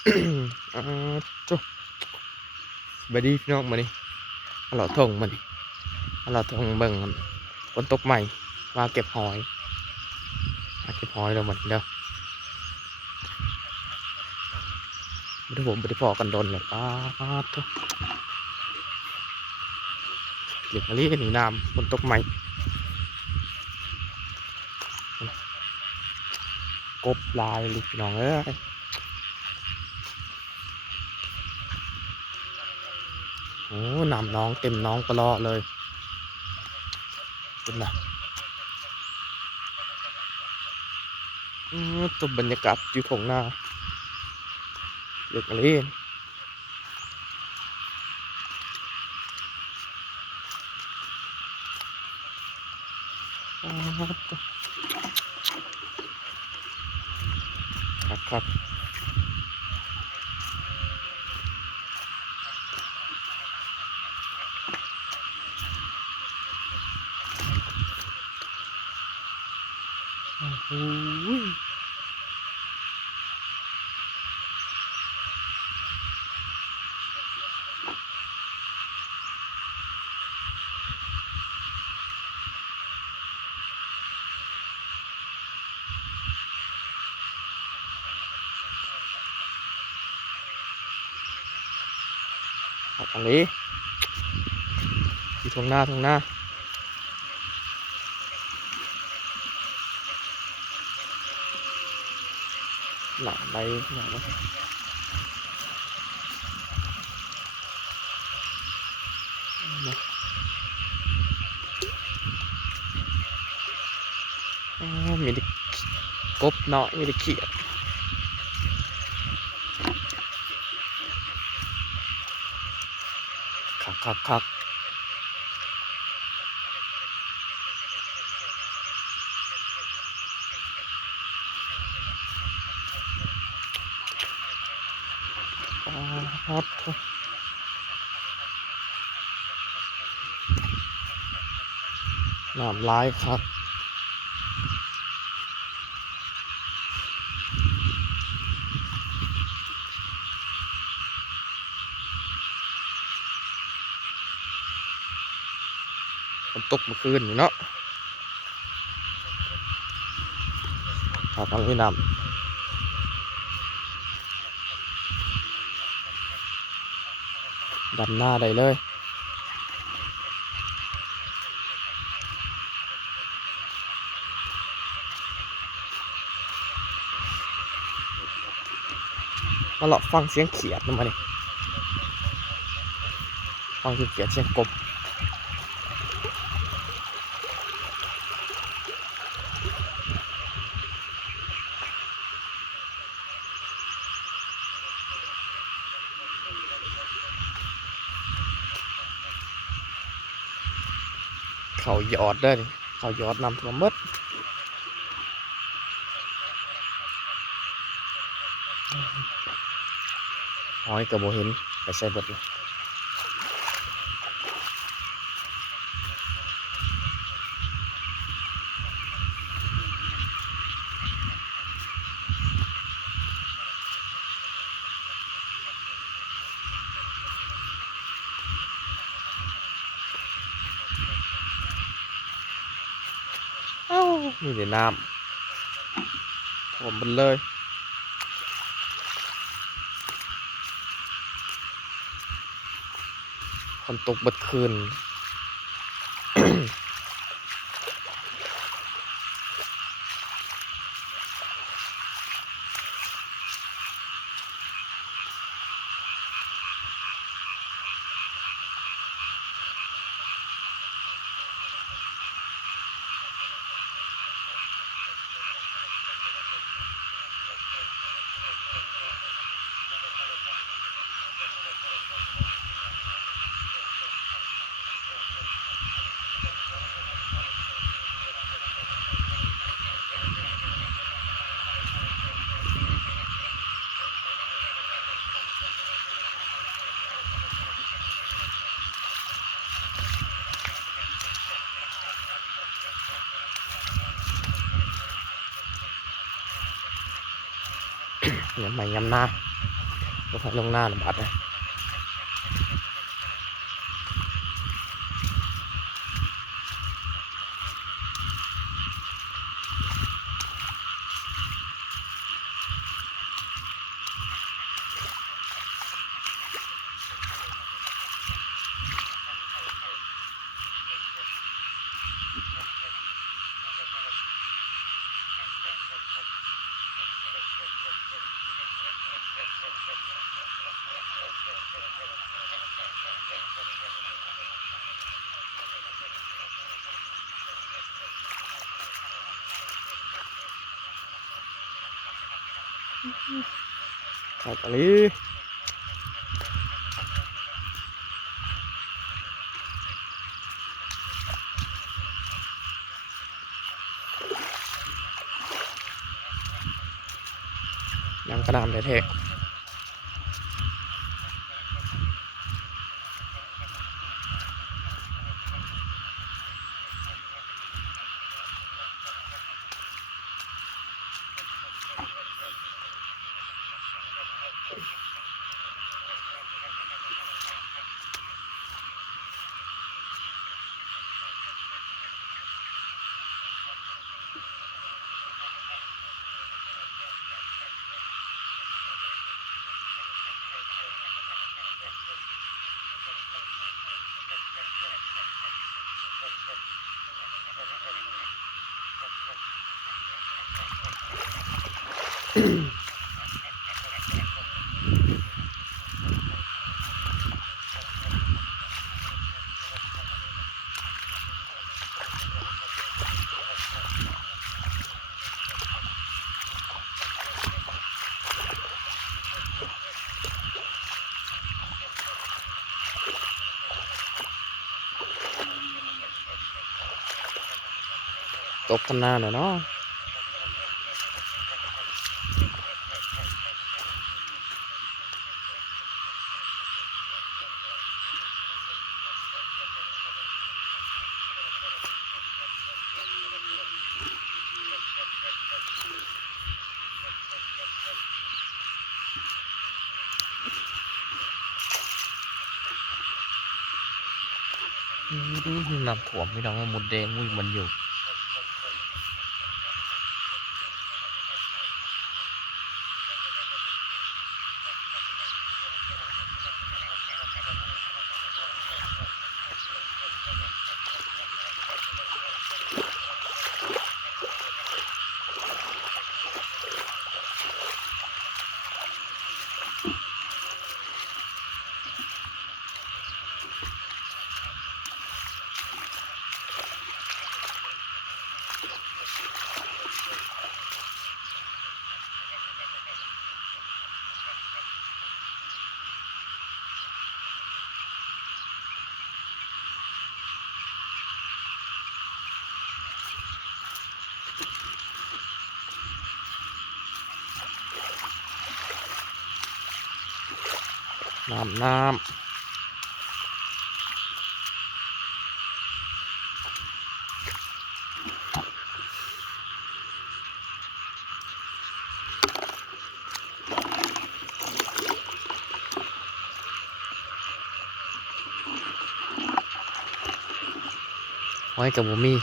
อ่าจุบดีพี่น้องมานี่มาหล่อทงมานี่มาหล่อทงเบิ่งฝนตกใหม่มาเก็บหอยมาเก็บหอยเราหมดเด้อไม่ได้ผมไม่ได้พอกันโดนเลยทุกเก็บมาลีหนีน้ำฝนตกใหม่กบลายลูกพี่น้องเอ้ยโอ้น้ำน้องเต็มน้องปลอเลยเป็นไงตัวบรรยากาศอยู่ทงหน้าเด็กมาลีครับโอ้โหอันนี้อยู่ทงหน้าหลังใบหลังนะมีแต่กบน้อยมีแต่เขียดคักฮอตน้ำลายครับมันตกเมื่อคืนอยู่เนาะครับมันมีน้ำดำหน้าได้เลยมาเลาะฟังเสียงเขียดนะมาดิฟังเสียงเขียดเสียงกบเขาหยอดได้ดิเขาหยอดนำทั่วหมดหอยกระโบเห็นไปใส่เบิดเลยเอ้ามีแต่น้ำท่วมหมดเลยคนตกเบัดคืนยำใหม่ยำหน้า รถไฟลงหน้าหรือบัดเลยครับอันนี้ยังกระดามแท้ตกกันหน้าหน่อยเนาะน้ำถ่วมพี่น้องว่าหมดแดงวิ่งมันอยู่น้ำไว้กับบ่มี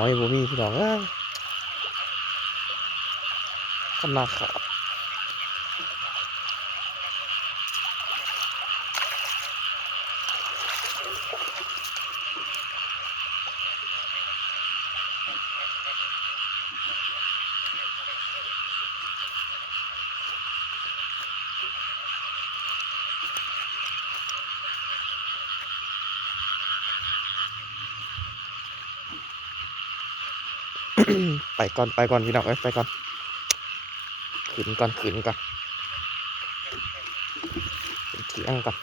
อยบ่มีพี่น้องเอ้ยขนาดขาด ไปก่อนไปก่อนพี่น้องเอ้ยไปก่อนขึ้นก่อนขึ้นก่อนขึ้นเที่ยงก่อน